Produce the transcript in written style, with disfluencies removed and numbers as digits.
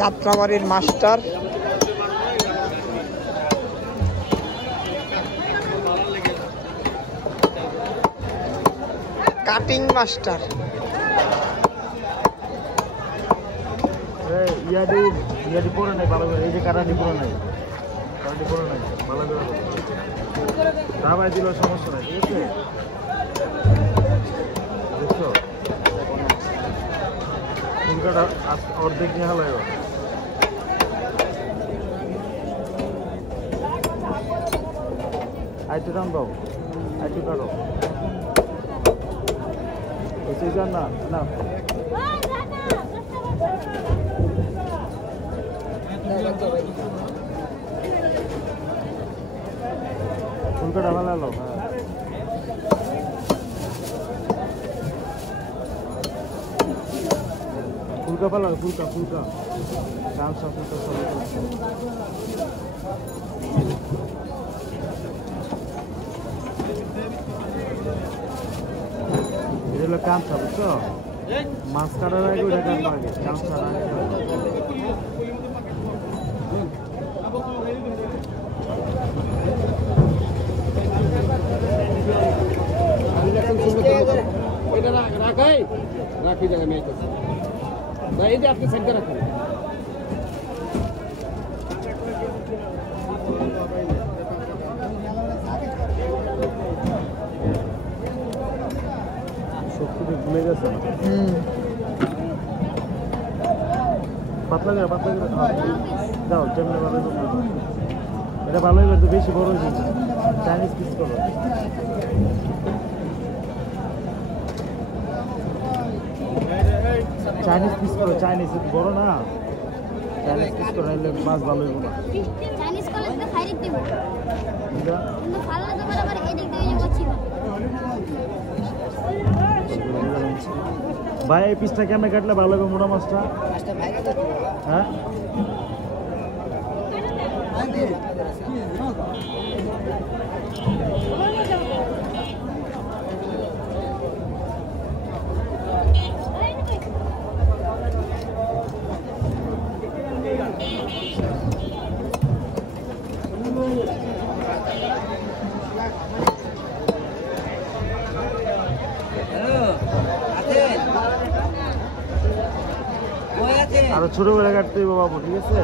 যাত্রাবাড়ির master cutting master ইয়াদি পরে নাই ভালো করে এই যে কাটাটি পরে নাই ভালো করে দাবাই দিল সমস্যা নাই ঠিক আছে দেখছো ফুলকাটা অর্ধেক নিয়ে হলো এবার আইটু দাম দাও আইটু কাটো না না ফুলকাটা ভালো হলো ফুলকা ভালো ফুলকা চামচা ফুলকা সব এটা হলো কাঁচা বুঝছো মাছ কাটার আগে ওটা কাটবো আগে কাঁচার আগে রাখি জায়গা মেয়ে এই যে আপনি সাইডে রাখুন শক্তিতে ভুলে গেছে পাতলা করে যাও যেমন ভালো এটা ভালোই করতো বেশি বড় হয়েছে চাইনিজ পিস করো চাইনিজ পিস করো চাইনিজ বড় না চাইনিজ পিস করো এলে মাছ ভালো হইব না চাইনিজ করলে তো ফাইরিক দিব বুঝা কিন্তু ভালো তো বরাবর এদিক দিয়ে যাচ্ছি ভাই এই পিসটা কেমনে কাটলে ভালো হবে মোটা মাছটা হ্যাঁ আরো ছোট করে কাটতে হইব বাবু ঠিক আছে